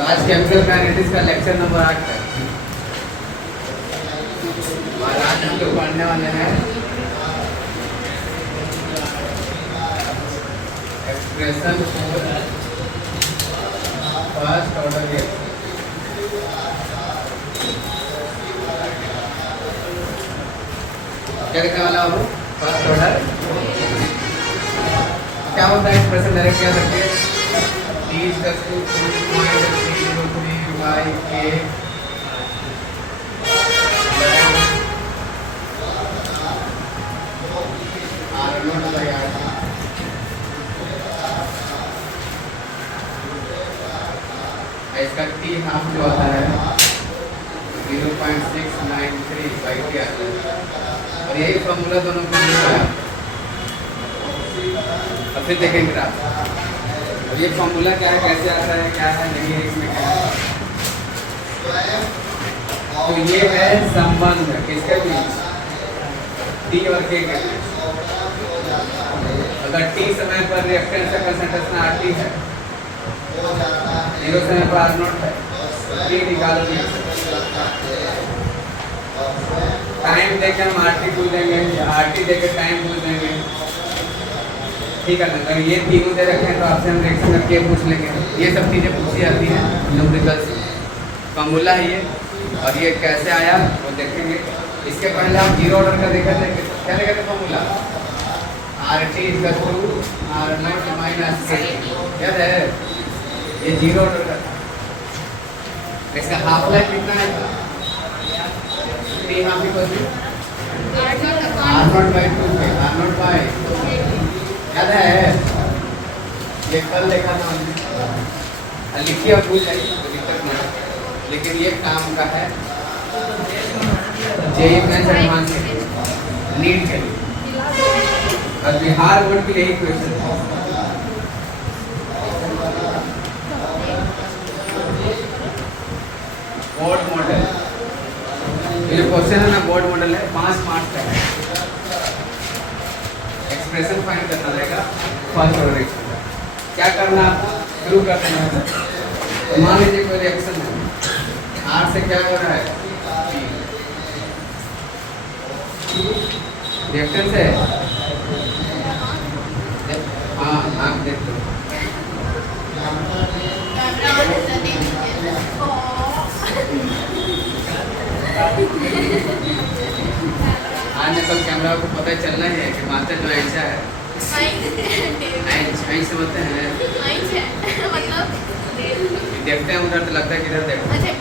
तो आज chemical kinetics का लेक्चर नंबर 8 है और आज हम लोग पढ़ने वाले हैं expression for first order reaction. क्या कहने वाला हूँ? फर्स्ट ऑर्डर क्या होता है? एक्सप्रेशन डायरेक्ट क्या सकते हैं? इसका टी हाफ जो आता है 0.693/T आता है और यही फॉर्मूला दोनों को मिला है। और फिर देखेंगे आप ये फॉर्मूला क्या है, कैसे आता है, क्या है, नहीं है, इसमें क्या है। तो ये है संबंध किसके बीच? टी और के बीच। अगर टी समय पर रिएक्टेंट का कंसंट्रेशन RT है, 0 समय पर R0 है, टी निकालो। टाइम देके हम RT भूल देंगे, RT देके टाइम भूल देंगे, ठीक है ना। अगर ये तीनों दे रखे हैं तो आपसे हम रिएक्शन करके पूछ लेंगे। ये सब चीज़ें पूछी जाती हैं न्यूमेरिकल्स। फॉर्मूला है ये और ये कैसे आया वो देखेंगे। इसके पहले आप जीरो ऑर्डर का देखा थे, क्या देखा था फॉर्मूला? RT = R0 - K। याद है? ये जीरो ऑर्डर का था। इसका हाफ लाइफ कितना है? T half equal to R0/2 R0/। याद है? ये कल देखा था हमने। लिखिए और भूल जाइए तो दिक्कत नहीं, लेकिन ये काम का है JEE मेंस एडवांस नीट के लिए और बिहार बोर्ड के लिए ही क्वेश्चन है। बोर्ड मॉडल ये क्वेश्चन है ना, बोर्ड मॉडल है, 5 मार्क्स का है। एक्सप्रेशन फाइंड करना रहेगा फर्स्ट ऑर्डर रिएक्शन का। क्या करना आपको? शुरू करना है। तो मान लीजिए कोई रिएक्शन है, R से क्या हो रहा है? रिएक्शन से हाँ आप देख लो। आज कल कैमरा को पता चलना ही है कि मास्टर जो ऐसा है समझते हैं मतलब देखते हैं उधर तो लगता है कि इधर देखो। अच्छा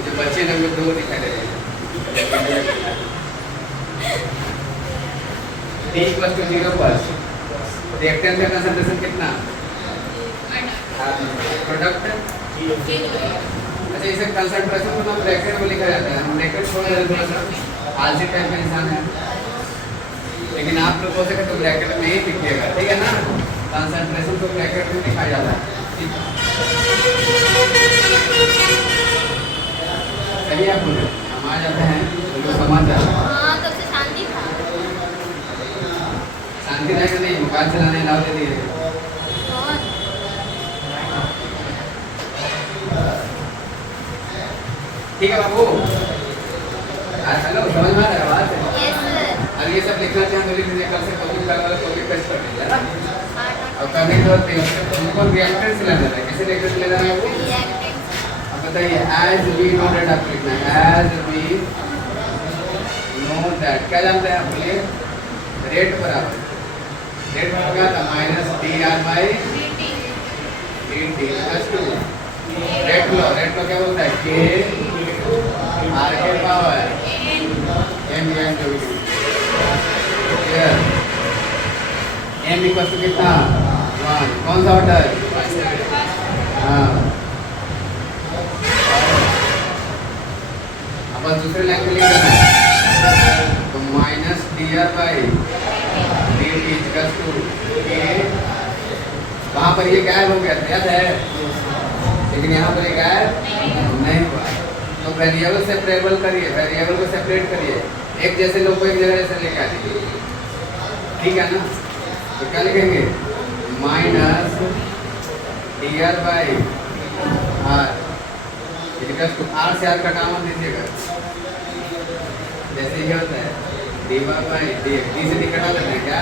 जो बच्चे लोग दो दिखाई दे रहे हैं। T = 0 पर रिएक्टेंट का कंसंट्रेशन कितना? प्रोडक्ट। अच्छा इसे कंसंट्रेशन को ना ब्रैकेट में लिखा जाता है। हम ब्रैकेट छोड़ देते हैं, थोड़ा सा आलसी टाइप का इंसान है, लेकिन आप लोग हो सके तो ब्रैकेट में ही लिखिएगा, ठीक है ना। कंसंट्रेशन को ब्रैकेट में लिखा जाता है। चलिए आप बोलो, हम आ जाते हैं तो समझ जाते हैं। हाँ तब से शांति था। शांति रहेगा नहीं, मोबाइल चलाने लाओ दे दिए। ठीक है बाबू, हेलो समझ में आ रहा है बात? Yes sir. और ये सब लिखना चाहिए तो लिख दीजिए, कल से कभी कल वाला कभी पेस्ट कर दीजिए ना। और करने के बाद उनको रिएक्टेंट से लेना है। किसे रिएक्टेंट लेना है वो? अब बताइए, एज वी नो दैट आप लिखना है, एज वी नो दैट। क्या जानते हैं आप? बोलिए। रेट बराबर क्या था? -dR/dt रेट लो क्या बोलता है? K R के पावर M इक्वल टू कितना? 1। कौन सा ऑर्डर? हाँ अब बस दूसरे लाइन पे लिख देना है। तो -dR/dt वहाँ पर ये गायब हो गया था, याद है? लेकिन यहाँ पर ये गायब नहीं हुआ। तो वेरिएबल सेपरेबल करिए, वेरिएबल को सेपरेट करिए। एक जैसे लोग को एक जगह से लेकर आइए, ठीक है ना। तो क्या लिखेंगे? Minus dr by r equal to r से r कटा मत दीजिएगा, जैसे ये होता है dy बाई dx, d से d कटा देते हैं क्या?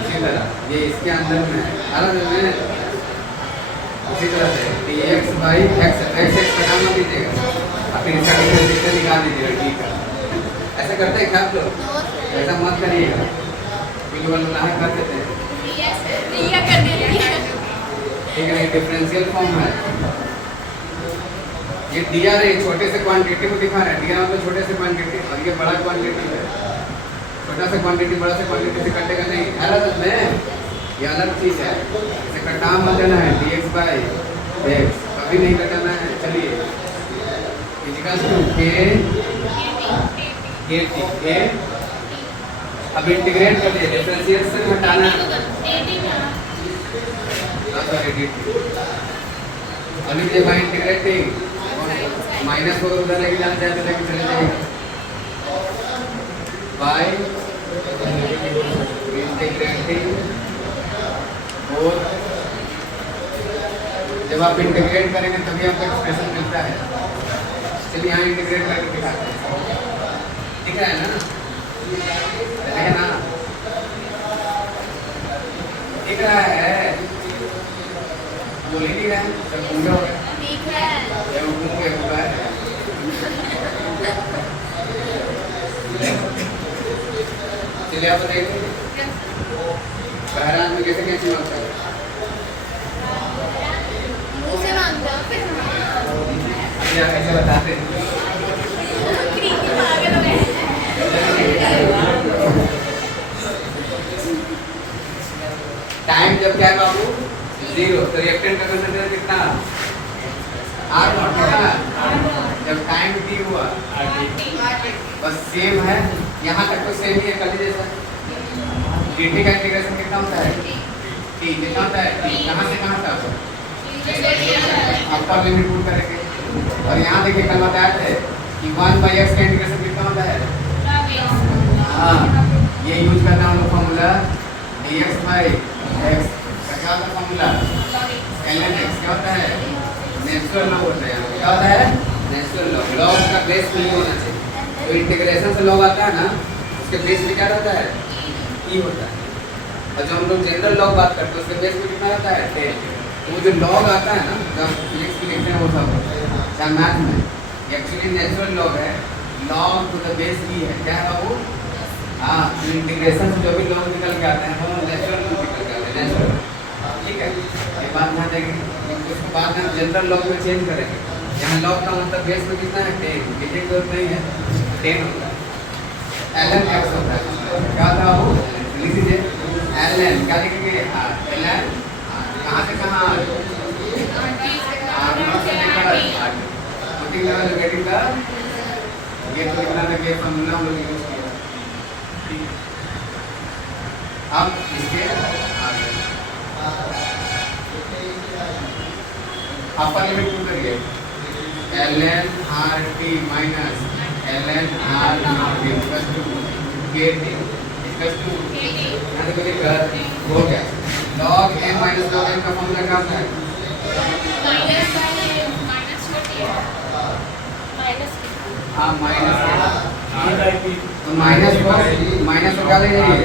इसी तरह ये इसके अंदर में है, उसी तरह से dx बाई x कटा मत दीजिएगा और फिर इसका डिफरेंशिएशन निकाल दीजिएगा d का। ऐसा करते हैं क्या आप लोग? ऐसा मत करिएगा, बिल्कुल ना कर देते हैं, ठीक है? डिफरेंशियल फॉर्म है ये, दिया रहे छोटे से क्वांटिटी को दिखा रहा है, दिया मतलब छोटे से क्वांटिटी और ये बड़ा क्वांटिटी है, छोटा सा क्वांटिटी बड़ा से क्वांटिटी से कटेगा नहीं, अलग में ये अलग चीज है, इसे कटा मत देना है dx बाई dx, कभी नहीं कटाना है। चलिए इक्वल्स टू k अब इंटीग्रेट कर दिए, डिफरेंशिएशन हटाना है, अभी ये बाई इंटीग्रेटिंग माइनस को उधर लेके जाना चाहते तो लेके चले जाएगा बाय इंटीग्रेटिंग, और जब आप इंटीग्रेट करेंगे तभी आपको एक्सप्रेशन मिलता है। चलिए यहाँ इंटीग्रेट करके दिखाते हैं, दिख रहा है ना? देखिए ना, दिख रहा है, बोल ही नहीं रहा है, सब गूंगे हो गए, दिख रहा है, ये गूंगे हुआ है। चलिए आप देखिए बहरान में कैसे कैसे मांगता है, मुंह से मांगता है, फिर आप कैसे बताते हैं? टाइम जब क्या है बाबू? 0, तो रिएक्टेंट का कंसंट्रेशन कितना? R नॉट कितना? जब टाइम t हुआ बस सेम है, यहाँ तक तो सेम ही है कल जैसा। dt का इंटीग्रेशन कितना होता है? t कितना होता है? t कहाँ से कहाँ तक? अपर लिमिट पुट करेंगे, और यहाँ देखिए कल बताया था कि 1/x का इंटीग्रेशन कितना होता है? हाँ, ये यूज करना हम लोग फॉर्मूला dx बाई x का क्या होता है फॉर्मूला? ln x क्या होता है? नेचुरल लॉग होता है, क्या होता है? Natural log. लॉग का बेस नहीं होना चाहिए, तो इंटीग्रेशन से लॉग आता है ना, उसके बेस में क्या रहता है? e होता है, और जो हम लोग जनरल लॉग बात करते हैं उसके बेस में कितना रहता है? 10। तो वो जो लॉग आता है ना, जब फिजिक्स में लिखते हैं वो सब चाहे मैथ में, एक्चुअली नेचुरल लॉग है, log to the base e है, क्या है वो? हाँ, इंटीग्रेशन से जो भी लॉग निकल के आते हैं वो नेचुरल निकल के आते हैं, नेचुरल, ठीक है? ये बात ध्यान देंगे, उसके बाद हम जनरल लॉग में चेंज करेंगे। यहाँ लॉग का मतलब बेस में कितना है? 10, लिखने की जरूरत नहीं है, 10 होता है। ln x होता है, क्या था वो? लिख दीजिए ln, क्या लिखेंगे? ln कहाँ से कहाँ? पुटिंग लेवल गेटिंग का ये तो लिखना था, ये फॉर्मूला हम लोग यूज किया। अब इसके आगे अपर लिमिट पुट करिए, ln rt minus ln r not equal to kt equal to, यहाँ देखो लिखा हो गया। log m minus log m का फॉर्मूला क्या होता है? हाँ माइनस, तो माइनस को क्या ले जाइए?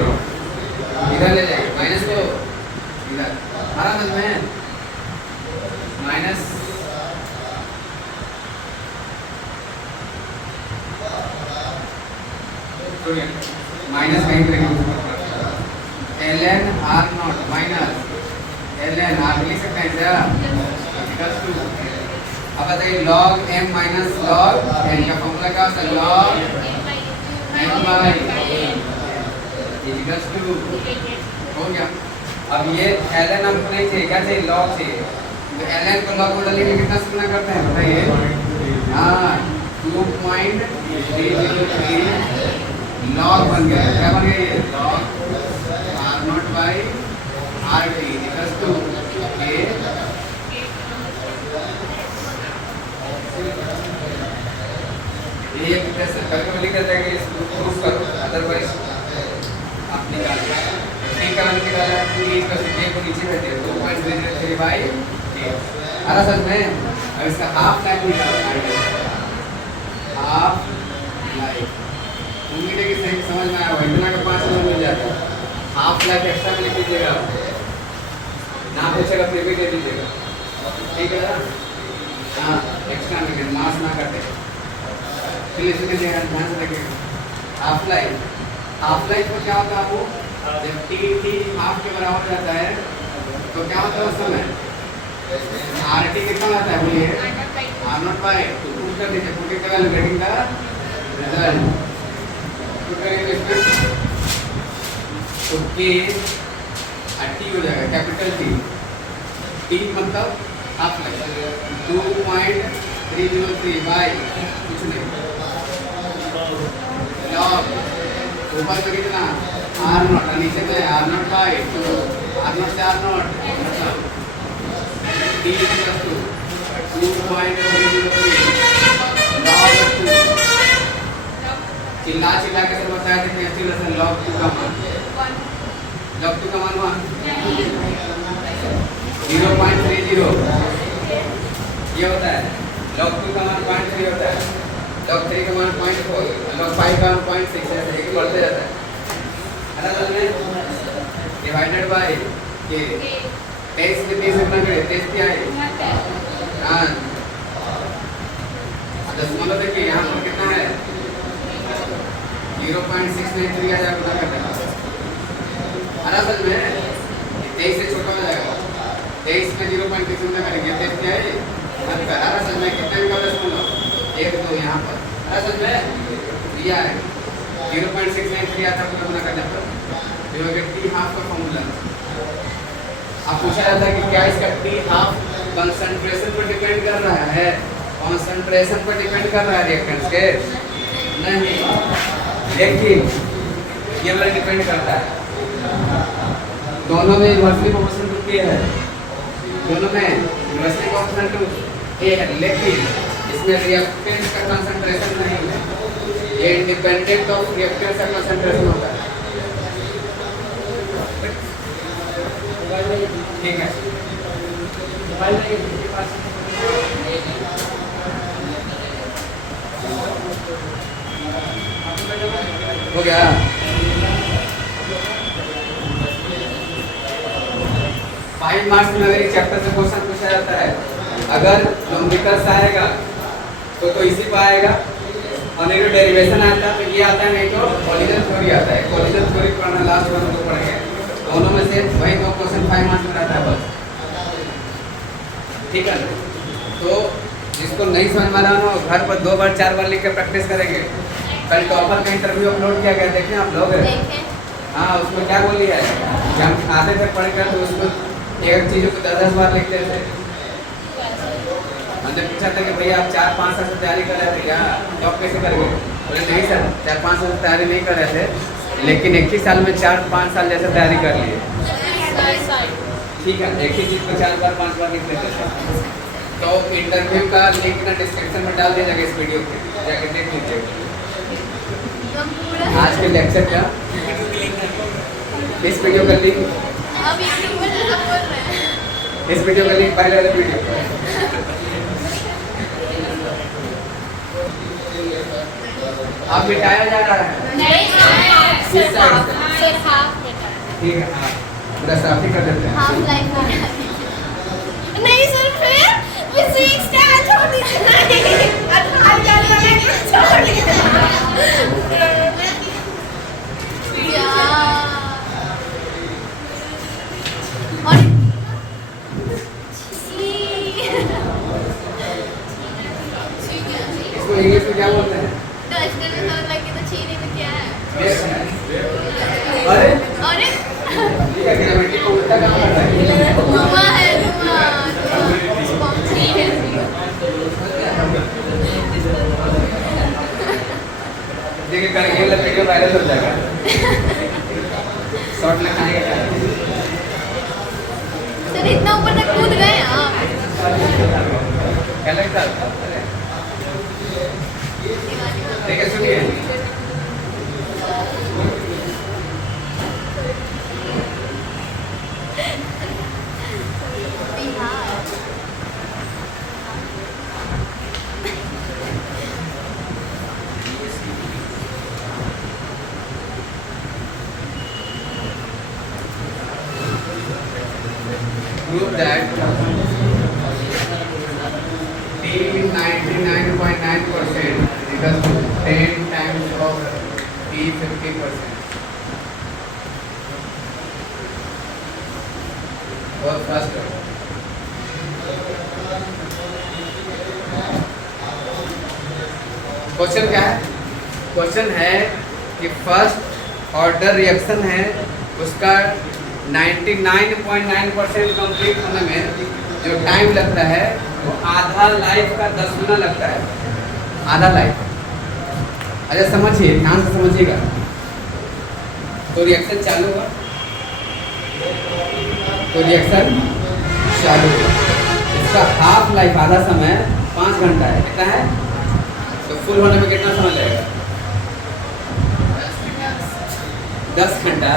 इधर ले जाइए, माइनस को इधर, हमारा मन में माइनस माइनस कहीं पर ln r not minus ln r लिख सकते हैं क्या? अब बताइए log m minus log n का फॉर्मूला क्या होता है? log m by equals to, हो गया। अब ये ln हमको नहीं चाहिए, क्या चाहिए? log चाहिए, तो ln को log में डालने में कितना गुना करते हैं बताइए? हाँ 2.303 log बन गया, क्या बन गया ये? log r not by rt equals to k। ये कैसे करके लिख देते हैं कि इसको प्रूफ करो, अदरवाइज आप निकाल ठीक है, निकाला 0 से के को नीचे भेज दिया 2.003 बाई के। अरे सच में अब इसका हाफ लाइफ निकालना हाफ लाइफ उम्मीद है कि सही समझ में आया होगा। इतना का 5 नंबर मिल जाता है। हाफ लाइफ एक्स्ट्रा में लिख लीजिएगा, ना पूछेगा फिर भी दे दीजिएगा, ठीक है ना? हाँ एक्स्ट्रा में मास ना कटे, फिर इसमें ध्यान से रखिएगा। हाफ लाइफ को क्या होता है आपको, जब टी हाफ के बराबर रहता है तो क्या होता है उस समय आर टी कितना आता है बोलिए, R not by two. Put कर दीजिए, put K value getting the result. Put करेंगे इसमें तो के टी हो जाएगा कैपिटल टी मतलब हाफ लाइफ 2.303 बाई कुछ नहीं लॉग ऊपर में कितना आर नॉट, नीचे में R not by two, R not से आर नॉट मतलब टी इक्वल टू 2.303 लॉग 2। चिल्ला के सब बताया था कि ऐसी रसन लॉग 2 का मान, लॉग 2 का मान 0.30 ये होता है। लॉग 2 का मान 0.3 होता है, लॉग 3 का मान 0.4, लॉग 5 का मान 0.6 ऐसे ही बढ़ते जाता है ना। डिवाइडेड बाय के 23 में 30 कितना करे 23 क्या है हाँ दशमलव देखिए यहाँ पर कितना है 0.693 आ जाएगा गुना करने का। असल में 23 से छोटा हो जाएगा, 23 में 0.6 गुना करेंगे 23 क्या है असल में कितने का दशमलव 1 2 यहाँ पर असल में दिया है 0.693 आता है गुना करने पर टी हाफ का फॉर्मूला। अब पूछा जाता है कि क्या इसका टी हाफ कंसंट्रेशन पर डिपेंड कर रहा है, कंसंट्रेशन पर डिपेंड कर रहा है रिएक्टेंट्स के नहीं, लेकिन ये वाला डिपेंड करता है। दोनों में इन्वर्सली प्रोपोर्शनल टू के है, दोनों में इन्वर्सली प्रोपोर्शनल टू ए है, लेकिन इसमें रिएक्टेंट्स का कंसंट्रेशन नहीं है, ये इंडिपेंडेंट ऑफ रिएक्टेंट्स का कंसंट्रेशन होता है। ठीक है हो गया। 5 मार्क्स में अगर चैप्टर से क्वेश्चन पूछा जाता है, अगर न्यूमेरिकल्स आएगा तो इसी पर आएगा, और नहीं तो डेरिवेशन आता है तो ये आता है, नहीं तो कॉलिजन थ्योरी आता है। कॉलिजन थ्योरी पढ़ना लास्ट वन को पढ़ गए, दोनों में से वही 2 क्वेश्चन 5 मार्क्स में रहता है बस, ठीक है। तो जिसको नहीं समझ में आ रहा हो घर पर 2 बार 4 बार लिख के प्रैक्टिस करेंगे। कल टॉपर का इंटरव्यू अपलोड किया गया, देखें आप लोग? हाँ उसमें क्या बोल दिया है कि हम आधे तक पढ़ कर तो उसमें एक चीज़ों को 10-10 बार लिखते थे। हमने पूछा था कि भैया आप 4-5 साल से तैयारी कर रहे थे क्या, जॉब कैसे करेंगे? बोले नहीं सर 4-5 साल से तैयारी नहीं कर रहे थे, लेकिन एक ही साल में 4-5 साल जैसे तैयारी कर लिए। ठीक है, एक ही चीज़ को 4 बार 5 बार लिख लेते थे। तो इंटरव्यू का लिंक ना डिस्क्रिप्शन में डाल दिया जाएगा, इस वीडियो के जाके देख लीजिए। आज के लेक्चर का इस वीडियो का लिंक, इस वीडियो का लिंक पहले वाले वीडियो आप मिटाया जा रहा है नहीं सिर्फ हाफ ठीक है, हाँ पूरा साफ ही कर देते हैं। हाफ लाइफ नहीं सर फिर फिजिक्स क्या छोड़ दीजिए छोड़ इसको इंग्लिश में क्या बोलते हैं? अरे अरे ठीक है, ग्रेविटी को उल्टा काम कर रहा है। धुआं है देखिए करेंगे वाला वीडियो वायरल हो जाएगा। शॉर्ट लगाने का सर इतना ऊपर तक कूद गए आप क्या लगता है? देखिए सुनिए, prove that T 99.9% is equal to 10 times of T 50%. बहुत फास्ट है। क्वेश्चन क्या है? क्वेश्चन है कि फर्स्ट ऑर्डर रिएक्शन है उसका 99.9% कंप्लीट होने में जो टाइम लगता है वो आधा लाइफ का 10 गुना लगता है। आधा लाइफ। अच्छा समझिए, ध्यान से समझिएगा। तो रिएक्शन चालू हुआ, तो रिएक्शन चालू हुआ, इसका हाफ लाइफ आधा समय 5 घंटा है। कितना है? तो फुल होने में कितना समय लगेगा? 10 घंटा।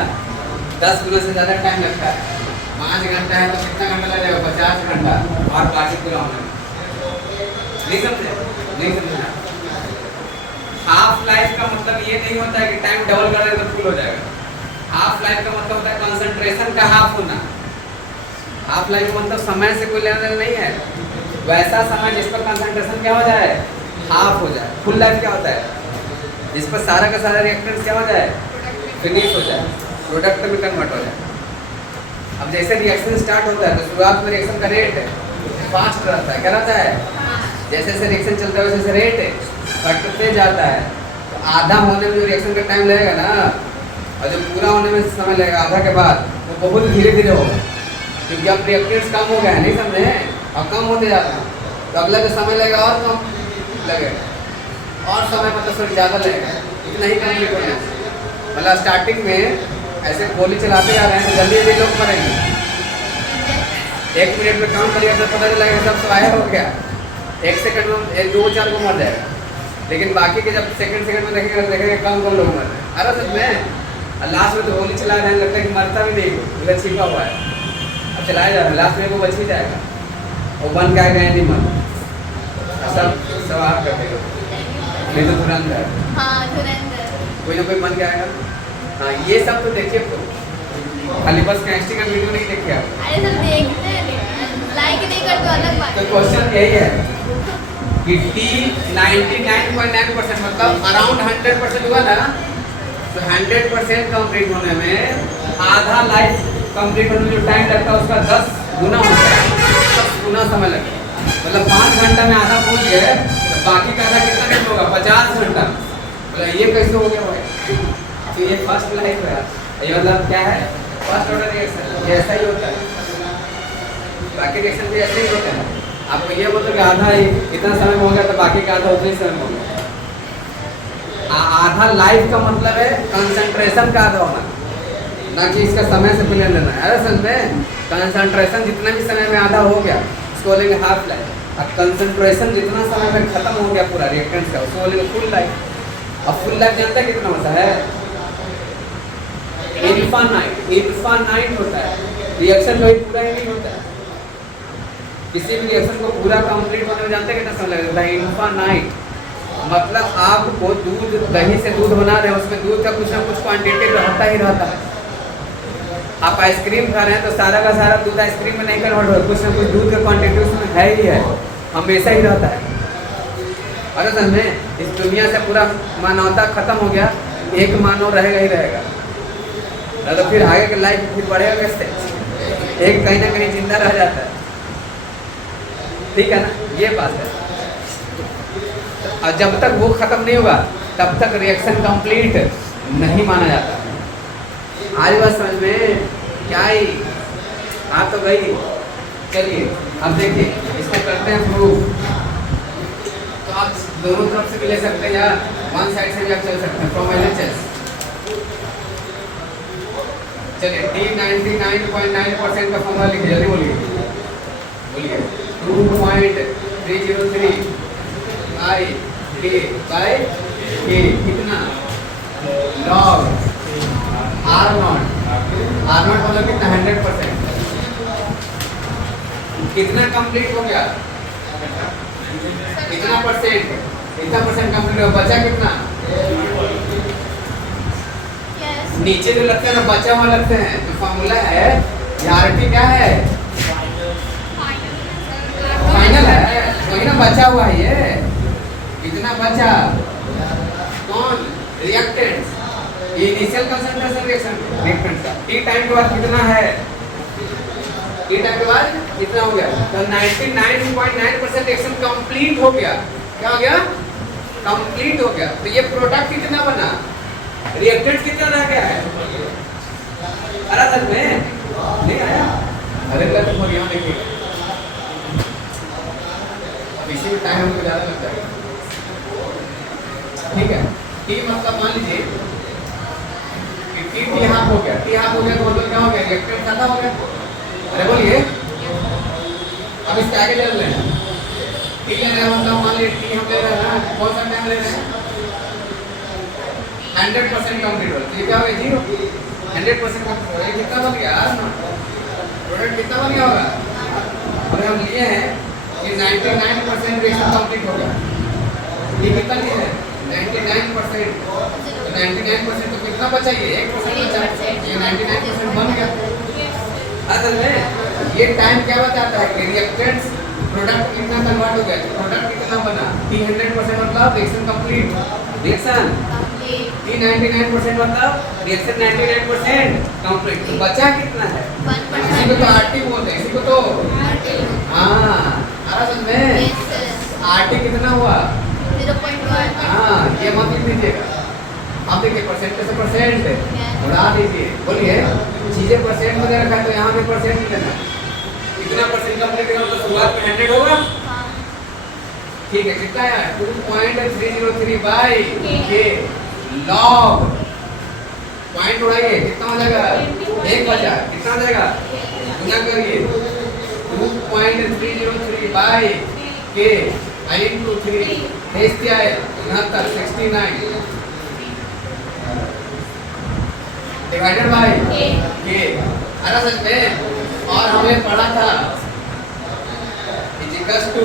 10 गुना से ज़्यादा टाइम लगता है। 5 घंटा है तो कितना घंटा लगेगा? 50 घंटा। और बाकी पूरा होने में नहीं समझे? नहीं समझना। हाफ लाइफ का मतलब ये नहीं होता है कि टाइम डबल कर दें तो फुल हो जाएगा। हाफ लाइफ का मतलब होता है कंसंट्रेशन का हाफ होना। हाफ लाइफ का मतलब समय से कोई लेना देना नहीं है। वैसा समय जिस पर कंसंट्रेशन क्या हो जाए? हाफ हो जाए। फुल लाइफ क्या होता है? जिस पर सारा का सारा रिएक्टेंस क्या हो जाए? फिनिश हो जाए, प्रोडक्ट में कन्वर्ट हो जाए। अब जैसे रिएक्शन स्टार्ट होता है तो शुरुआत में रिएक्शन का रेट फास्ट रहता है। क्या रहता है? जैसे जैसे रिएक्शन चलता है वैसे रेट घटते जाता है। तो आधा होने में जो रिएक्शन का टाइम लगेगा ना, और जो पूरा होने में समय लगेगा आधा के बाद, वो बहुत धीरे धीरे होगा। क्योंकि अब रिएक्टेंस कम हो गया है, नहीं समझे? और कम होते जाता है तो अगला जो समय लगेगा और कम लगेगा, और समय मतलब थोड़ी ज़्यादा लगेगा। इतना ही कंप्लीट होना है। मतलब स्टार्टिंग में ऐसे गोली चलाते जा रहे हैं तो जल्दी जल्दी लोग मरेंगे। 1 मिनट में काम करिएगा तो पता चलेगा सब स्वाया हो गया। 1 सेकंड में 2-4 को मर जाएगा। लेकिन बाकी के जब सेकंड में देखेंगे कम लोग मर रहे हैं। अरे सच में लास्ट में तो गोली चला रहे हैं, लगता है कि मरता भी नहीं, उधर छिपा हुआ है। अब चलाया जा रहा है, लास्ट में वो बच ही जाएगा। वो बन के आएगा एनिमल, सब आप कर देगा। नहीं तो धुरंधर। हाँ धुरंधर। कोई ना कोई बन के आएगा। हाँ ये सब तो देखिए, खाली बस केमिस्ट्री का वीडियो नहीं देखिए आप। अरे सब देखते हैं, लाइक नहीं करते अलग बात। तो क्वेश्चन यही है कि T 99.9% मतलब अराउंड 100% हुआ ना, तो 100% कंप्लीट होने में आधा लाइफ कंप्लीट होने में जो टाइम लगता है उसका 10 गुना होता है। 10 गुना समय लगता है। मतलब 5 घंटा में आधा पहुंच गए तो बाकी का आधा कितना टाइम होगा? 50 घंटा। मतलब ये कैसे हो गया भाई? तो ये फर्स्ट लाइफ है। ये मतलब क्या है? First order reaction. ये ऐसा ही होता है, बाकी रिएक्शन भी ऐसे ही होता है। आपको ये मतलब कि आधा ही इतना समय में हो गया तो बाकी का आधा उतने समय में हो गया। आधा लाइफ का मतलब है कंसंट्रेशन का आधा होना, ना कि इसका समय से लेना देना है। अरे समझ में? कंसंट्रेशन जितना भी समय में आधा हो गया उसको बोलेंगे हाफ लाइफ, और कंसंट्रेशन जितना समय में खत्म हो गया पूरा रिएक्टेंस का उसको बोलेंगे फुल लाइफ। अब फुल लाइफ जानते हैं कितना होता है? इनफाइनाइट होता है। रिएक्शन कभी पूरा ही नहीं होता है। किसी भी रिएक्शन को पूरा कंप्लीट होने में जानते हैं कितना समय लगता है? इनफाइनाइट। मतलब आपको दूध, दही से दूध बना रहे हैं, उसमें दूध का कुछ ना कुछ क्वांटिटी रहता ही रहता है। आप आइसक्रीम खा रहे हैं तो सारा का सारा दूध आइसक्रीम में नहीं कन्वर्ट होगा, कुछ ना कुछ दूध का क्वांटिटी उसमें है ही है, हमेशा ही रहता है। अरे सर में इस दुनिया से पूरा मानवता खत्म हो गया, एक मानव रहेगा ही रहेगा। तो फिर आगे की लाइफ फिर बढ़ेगा कैसे? एक कहीं ना कहीं जिंदा रह जाता है। ठीक है ना? ये बात है। और जब तक वो खत्म नहीं होगा तब तक रिएक्शन कंप्लीट नहीं माना जाता। आज बात समझ में क्या ही आप तो गई। चलिए अब देखिए इसको करते हैं प्रूफ। तो आप दोनों तरफ से भी ले सकते हैं या वन साइड से भी आप चल सकते हैं फ्रॉम LHS। चलिए T 99.9% का फॉर्मूला लिखिए, जल्दी बोलिए 2.303 I K by K कितना log R0 मतलब कितना 100%। कितना कंप्लीट हो गया? इतना परसेंट कंप्लीट हो, बचा कितना? नीचे जो लगते हैं ना बचा हुआ लगते हैं। तो फॉर्मूला है RT क्या है? बचा हुआ है ये, कितना बचा, कौन, रिएक्टेंट्स, ये इनिशियल कंसंट्रेशन रिएक्टेंट्स का टी टाइम के बाद कितना है, टी टाइम के बाद कितना हो गया, तो 99.9% रिएक्शन कंप्लीट हो गया, क्या हो गया, कंप्लीट हो गया। तो ये प्रोडक्ट कितना बना, रिएक्टेंट्स कितना रह गया है, अरे सर में नहीं आया, अरे गलत हो गया, देखिए इसी में टाइम हमको ज़्यादा लगता है, ठीक है। टी मतलब मान लीजिए कि टी हाफ हो गया, टी हाफ हो गया तो मतलब क्या हो गया, रिएक्टेंट ज़्यादा हो गया, अरे बोलिए, अब इसके आगे ले लेना, टी ले रहे हैं मतलब मान लीजिए टी हम ले रहे हैं ना, कौन सा टाइम ले रहे हैं, 100% कंप्लीट हो, ये क्या हो गया, 0, 100% कंप्लीट, ये कितना बन गया यार, प्रोडक्ट कितना बन गया होगा, और हम लिए हैं कि 99% रिएक्शन कंप्लीट हो गया, ये कितना लिए है 99%, तो 99% तो कितना बचा, ये 1% बचा, ये 99% बन गया। असल में ये टाइम क्या बताता है कि रिएक्टेंट्स प्रोडक्ट कितना कन्वर्ट हो गया, प्रोडक्ट कितना बना, T 100% मतलब रिएक्शन कंप्लीट, रिएक्शन T 99% मतलब रिएक्शन 99% कंप्लीट, तो बचा कितना है, इसी को तो RT बोलते हैं, इसी को तो हाँ, असल में RT कितना हुआ, 0.1, हाँ, ये मत लिख दीजिएगा, आप देखिए परसेंट से परसेंट उड़ा दीजिए, बोलिए चीजें परसेंट में दे रखा है तो यहाँ पे परसेंट नहीं लेना, कितना परसेंट कंप्लीट करो तो शुरुआत में 100 होगा, ठीक है, कितना है 2.303 बाई के लॉग, पॉइंट उड़ाइए, कितना हो जाएगा, एक बचा, कितना हो जाएगा, गुना करिए 2.303 बाई के into 3 देश क्या है 69 डिवाइडेड बाय के, अरे सच में, और हमने पढ़ा था इजिकल्स टू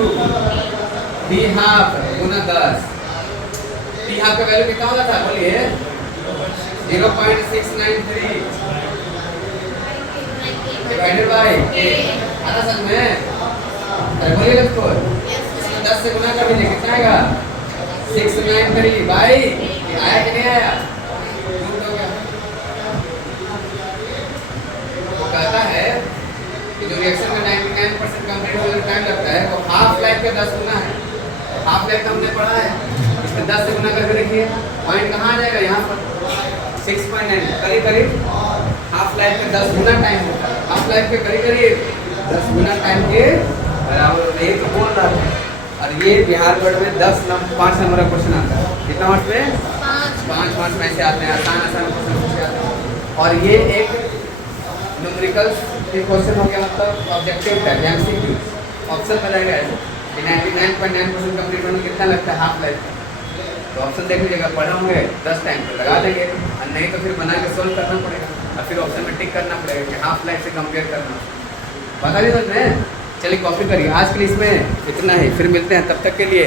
टी हाफ गुना 10, टी हाफ का वैल्यू कितना होता था, बोलिए 0.693 डिवाइडेड बाय के, अरे सच में, अरे बोलिए इसको 10 से गुना कर दीजिए, कितना आएगा 693 बाई, आया कि नहीं आया, वो कहता है कि जो रिएक्शन में 99% कंप्लीट होने में टाइम लगता है वो हाफ लाइफ का 10 गुना है, हाफ लाइफ का हमने पढ़ा है, इसमें 10 से गुना करके देखिए पॉइंट कहाँ आ जाएगा, यहाँ पर 6.9, करीब करीब हाफ लाइफ का 10 गुना टाइम होता है, हाफ लाइफ के करीब करीब 10 गुना टाइम के बराबर, ये तो बोल रहा है। और ये बिहार बोर्ड में 5 नंबर का क्वेश्चन आता है, कितना मार्क्स में, 5 मार्क्स में ऐसे आते हैं, आसान आसान क्वेश्चन पूछे जाते हैं, और ये एक न्यूमेरिकल्स क्वेश्चन हो गया, मतलब ऑब्जेक्टिव टाइप MCQ, ऑप्शन बताएगा ऐसे कि 99.9% कंप्लीट होने में कितना लगता है हाफ लाइफ, तो ऑप्शन देख लीजिएगा, पढ़े होंगे 10 टाइम तो लगा देंगे, और नहीं तो फिर बना के सोल्व करना पड़ेगा, और फिर ऑप्शन में टिक करना पड़ेगा कि हाफ लाइफ से कंपेयर करना, बता दी समझ में। चलिए कॉपी करिए, आज के लिए इसमें इतना ही, फिर मिलते हैं, तब तक के लिए